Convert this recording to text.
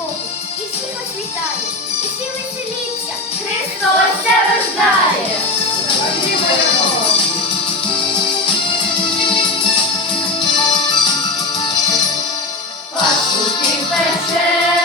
Богу і всіх вас вітаю, і всі веселіться. Христос це рождає. Пасуть пече.